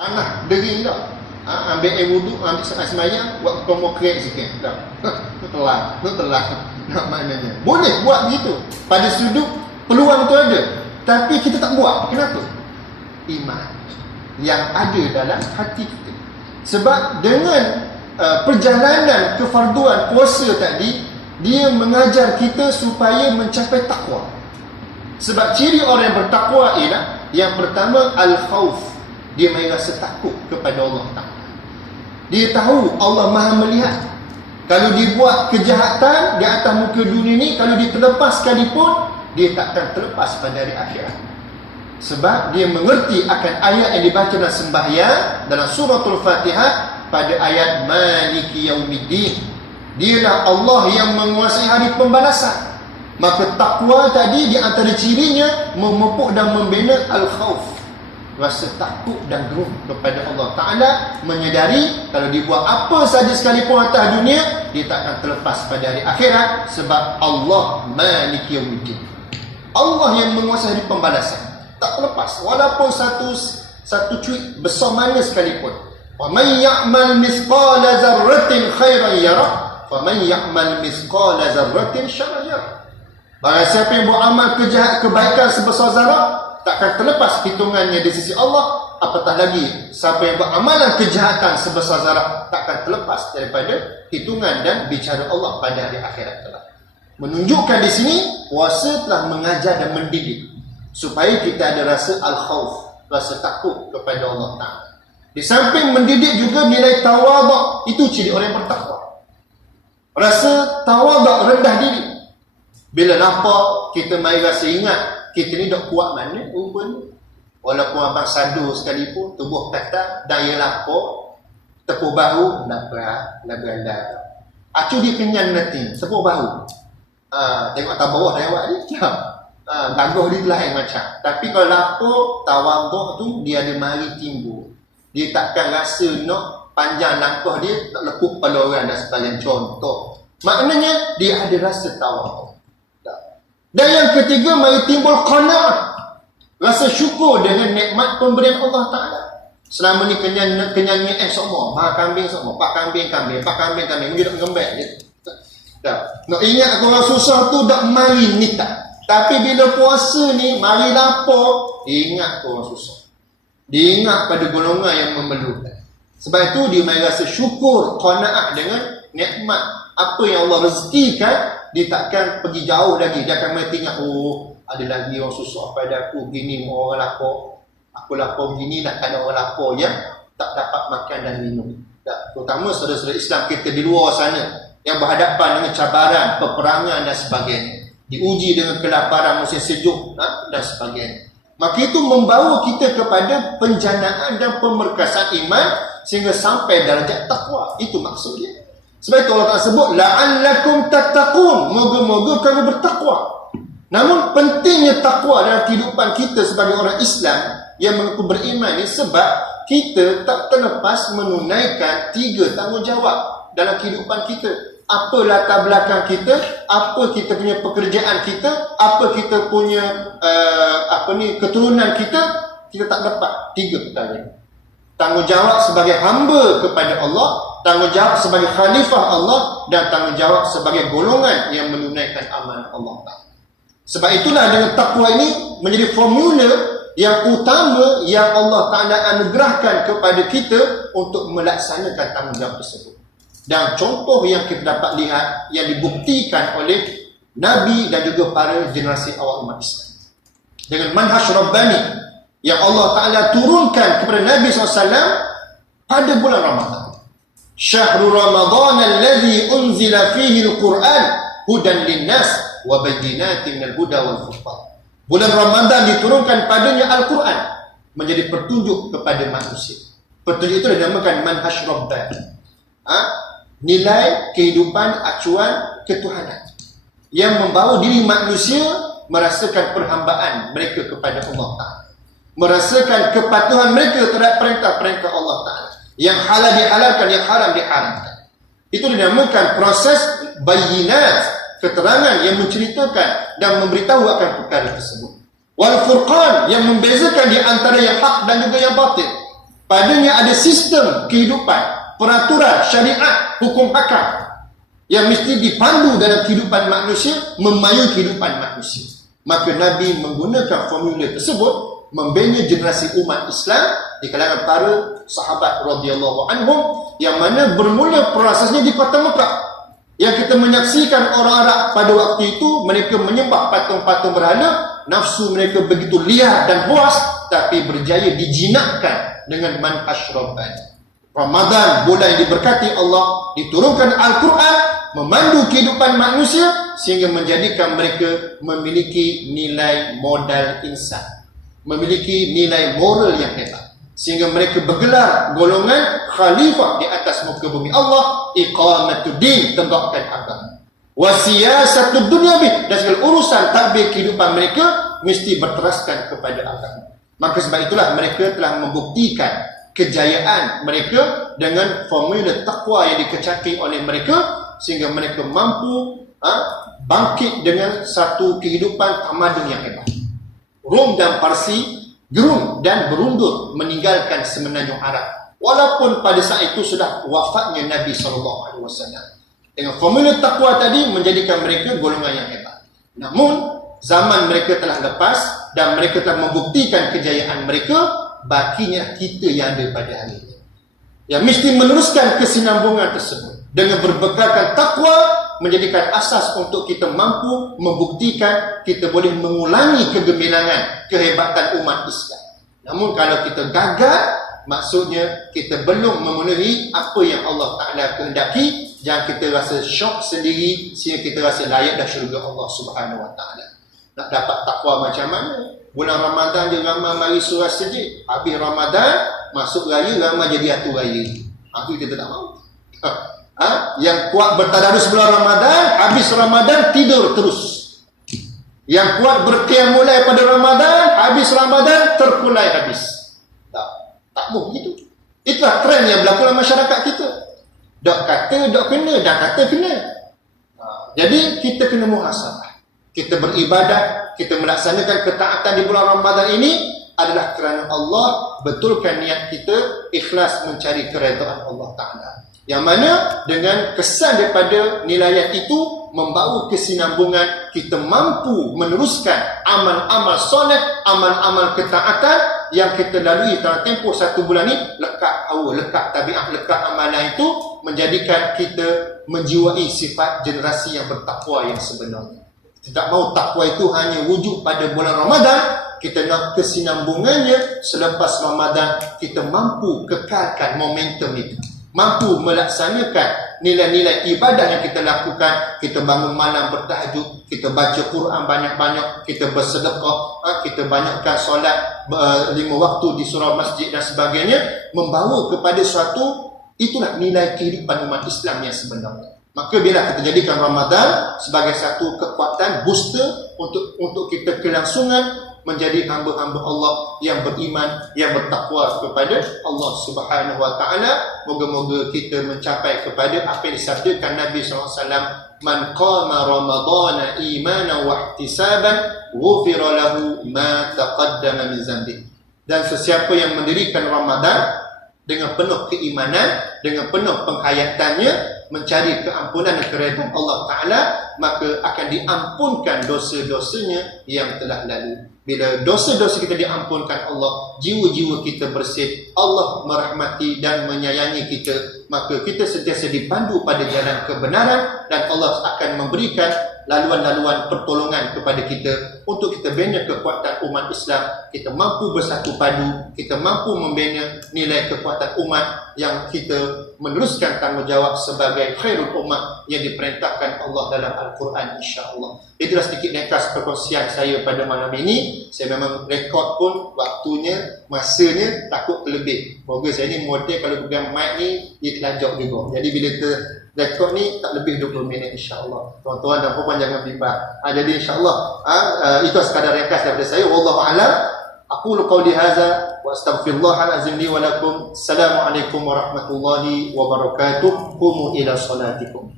Tanah dering dah. Ambil air wuduk, ambil sembahyang, buat tombol krek sikit. Dah. Itu telah. Nak maknanya. Boleh buat begitu. Pada sudut peluang tu ada. Tapi kita tak buat. Kenapa? Iman yang ada dalam hati kita. Sebab dengan perjalanan kefarduan puasa tadi, dia mengajar kita supaya mencapai takwa. Sebab ciri orang yang bertakwa ialah yang pertama al-khauf. Dia merasa takut kepada Allah Ta'ala. Dia tahu Allah Maha melihat. Kalau dia buat kejahatan di atas muka dunia ni, kalau dia terlepas sekalipun, dia takkan terlepas pada hari akhirat. Sebab dia mengerti akan ayat yang dibaca dalam sembahyang dalam suratul Fatihah pada ayat Maliki Yaumiddin. Dialah Allah yang menguasai hari pembalasan. Maka takwa tadi di antara cirinya memupuk dan membina al-khauf. Rasa takut dan gerun kepada Allah Ta'ala, menyedari kalau dia buat apa saja sekalipun atas dunia, dia tak akan terlepas pada hari akhirat. Sebab Allah Maliki Yaumiddin, Allah yang menguasai hari pembalasan, tak terlepas walaupun satu cuit besar mana sekalipun. Wa man ya'mal mithqala dzarratin khairan yarah, wa man ya'mal mithqala dzarratin syarran yarah. Barang siapa yang buat amal kebaikan sebesar zarah, takkan terlepas hitungannya di sisi Allah. Apatah lagi siapa yang buat amalan kejahatan sebesar zarah, takkan terlepas daripada hitungan dan bicara Allah pada hari akhirat kelak. Menunjukkan di sini puasa telah mengajar dan mendidik supaya kita ada rasa al-khauf, rasa takut kepada Allah Ta'ala. Di samping mendidik juga nilai tawaduk. Itu ciri orang yang bertakwa. Rasa tawaduk, rendah diri. Bila nampak kita mari rasa ingat kita ni dah kuat mana rupanya. Walaupun abang sadu sekalipun, tubuh kata daya lapar, tepuk bahu nak berat, nak berandak. Acu dia kenyang nanti, tepuk bahu. Tengok atas bawah dah awak ni. Gagah dia lain macam. Tapi kalau lapar, tawaduk tu dia ada mari timbul. Dia takkan rasa nak panjang langkah dia, tak lekuk kepala orang dan sebagainya. Contoh, maknanya dia ada rasa tawaduk. Dan yang ketiga, mari timbul qanaah, rasa syukur dengan nikmat pemberian Allah Ta'ala. Selama ni kenyangnya semua, mak kambing semua, pak kambing, mungkin tak ngembek je. Nak ingat orang susah tu tak mari ni tak. Tapi bila puasa ni, mari lapar, ingat orang susah. Dia ingat pada golongan yang memerlukan. Sebab itu dia mari rasa syukur, qanaah dengan nikmat apa yang Allah rezekikan. Dia takkan pergi jauh lagi. Dia akan mesti ingat, oh ada lagi orang susah pada aku, gini orang lapar. Aku lapar begini, nak ada orang lapar yang tak dapat makan dan minum. Terutama saudara-saudara Islam kita di luar sana yang berhadapan dengan cabaran, peperangan dan sebagainya. Diuji dengan kelaparan musim sejuk dan sebagainya. Maka itu membawa kita kepada penjanaan dan pemerkasan iman sehingga sampai darjat takwa. Itu maksudnya. Sebab itu Allah Ta'ala sebut la'allakum tattaqun, moga-moga kamu bertakwa. Namun pentingnya takwa dalam kehidupan kita sebagai orang Islam yang mengaku beriman ni, sebab kita tak terlepas menunaikan 3 tanggungjawab dalam kehidupan kita. Apa latar belakang kita, apa kita punya pekerjaan kita, apa kita punya keturunan kita tak dapat 3 perkara. Tanggungjawab sebagai hamba kepada Allah, tanggungjawab sebagai khalifah Allah, dan tanggungjawab sebagai golongan yang menunaikan amanah Allah Ta'ala. Sebab itulah dengan takwa ini menjadi formula yang utama yang Allah Ta'ala anugerahkan kepada kita untuk melaksanakan tanggungjawab tersebut. Dan contoh yang kita dapat lihat yang dibuktikan oleh Nabi dan juga para generasi awal umat Islam dengan manhaj Rabbani yang Allah Ta'ala turunkan kepada Nabi SAW pada bulan Ramadan. Syahrul Ramadan alladhi unzila fihi al-Quran hudan linnas wa bayyinatin minal huda wal furqan. Bulan Ramadan diturunkan padanya Al-Quran menjadi petunjuk kepada manusia. Petunjuk itu dinamakan manhaj Rabbani. Nilai kehidupan acuan ketuhanan yang membawa diri manusia merasakan perhambaan mereka kepada Allah Ta'ala, merasakan kepatuhan mereka terhadap perintah-perintah Allah Ta'ala. Yang halal dihalalkan, yang haram diharamkan. Itu dinamakan proses bayyinat, keterangan yang menceritakan dan memberitahu akan perkara tersebut. Wal furqan, yang membezakan di antara yang hak dan juga yang batil. Padanya ada sistem kehidupan, peraturan, syariat, hukum hakam yang mesti dipandu dalam kehidupan manusia, memayungi kehidupan manusia. Maka Nabi menggunakan formula tersebut membina generasi umat Islam di kalangan para sahabat radhiyallahu anhum, yang mana bermula prosesnya di kota Mekah. Yang kita menyaksikan orang Arab pada waktu itu, mereka menyembah patung-patung berhala, nafsu mereka begitu liar dan puas, tapi berjaya dijinakkan dengan man asyraban. Ramadan, bulan yang diberkati Allah, diturunkan Al-Quran, memandu kehidupan manusia sehingga menjadikan mereka memiliki nilai modal insan, memiliki nilai moral yang hebat, sehingga mereka bergelar golongan khalifah di atas muka bumi Allah, iqamatuddin, tegakkan agama, wasiyasatud dunyawi, dan segala urusan tadbir kehidupan mereka mesti berteraskan kepada agama. Maka sebab itulah mereka telah membuktikan kejayaan mereka dengan formula takwa yang dikecaki oleh mereka, sehingga mereka mampu bangkit dengan satu kehidupan tamadun yang hebat. Rom dan Parsi gerun dan berundur meninggalkan semenanjung Arab, walaupun pada saat itu sudah wafatnya Nabi SAW. Dengan formula takwa tadi menjadikan mereka golongan yang hebat. Namun zaman mereka telah lepas dan mereka telah membuktikan kejayaan mereka. Bakinya kita yang ada pada hari ini, yang mesti meneruskan kesinambungan tersebut dengan berbekalkan takwa, menjadikan asas untuk kita mampu membuktikan kita boleh mengulangi kegemilangan, kehebatan umat Islam. Namun kalau kita gagal, maksudnya kita belum memenuhi apa yang Allah Ta'ala kehendaki. Jangan kita rasa syok sendiri sehingga kita rasa layak dah syurga Allah Subhanahu Wa Ta'ala. Nak dapat takwa macam mana? Bulan Ramadan dia ramai mari surah sejid, habis Ramadan masuk raya ramai jadi atur raya. Itu kita tak mahu. Yang kuat bertadarus bulan Ramadan, habis Ramadan tidur terus. Yang kuat berqiyam mulai pada Ramadan, habis Ramadan terkulai habis. Tak mahu begitu. Itulah trend yang berlaku dalam masyarakat kita. Dok kata, dok kena, dah kata kena. Jadi kita kena muhasabah. Kita beribadah, kita melaksanakan ketaatan di bulan Ramadan ini adalah kerana Allah, betulkan niat kita ikhlas mencari keredaan Allah Ta'ala. Yang mana dengan kesan daripada nilai itu membawa kesinambungan, kita mampu meneruskan amal-amal soleh, amal-amal ketaatan yang kita lalui dalam tempoh satu bulan ini. Lekat hawa, lekat tabiat, lekat amalan itu menjadikan kita menjiwai sifat generasi yang bertakwa yang sebenarnya. Tidak mahu takwa itu hanya wujud pada bulan Ramadan, kita nak kesinambungannya selepas Ramadan, kita mampu kekalkan momentum itu, mampu melaksanakan nilai-nilai ibadah yang kita lakukan. Kita bangun malam bertahajud, kita baca Quran banyak-banyak, kita bersedekah, kita banyakkan solat 5 waktu di surau masjid dan sebagainya, membawa kepada suatu, itulah nilai kehidupan umat Islam yang sebenarnya. Maka bila kita jadikan Ramadan sebagai satu kekuatan booster untuk kita kelangsungan menjadi hamba-hamba Allah yang beriman, yang bertakwa kepada Allah Subhanahu Wa Ta'ala. Moga-moga kita mencapai kepada apa yang disabdakan Nabi SAW, man qama ramadana imanan wa ihtisaban ghufira lahu ma taqaddama min zambi. Dan sesiapa yang mendirikan Ramadan dengan penuh keimanan, dengan penuh penghayatannya, mencari keampunan dan keredaan Allah Ta'ala, maka akan diampunkan dosa-dosanya yang telah lalu. Bila dosa-dosa kita diampunkan Allah, jiwa-jiwa kita bersih, Allah merahmati dan menyayangi kita, maka kita sentiasa dipandu pada jalan kebenaran, dan Allah akan memberikan laluan-laluan pertolongan kepada kita untuk kita bina kekuatan umat Islam. Kita mampu bersatu padu, kita mampu membina nilai kekuatan umat yang kita meneruskan tanggungjawab sebagai khairul umat yang diperintahkan Allah dalam Al-Quran, insya-Allah. Itulah sedikit ringkas perkongsian saya pada malam ini. Saya memang rekod pun waktunya, masanya takut terlebih. Moga saya ni model kalau pegang mic ni dia telanjak juga. Jadi bila rekod ni tak lebih 20 minit, insya-Allah. Tuan-tuan dan puan jangan bimbang. Jadi insya-Allah itu sekadar ringkas daripada saya. Wallahu a'lam. Aqulu qawli hadza wa astaghfirullahal azim li wa lakum. Assalamualaikum warahmatullahi wabarakatuh. Qumu ila salatikum.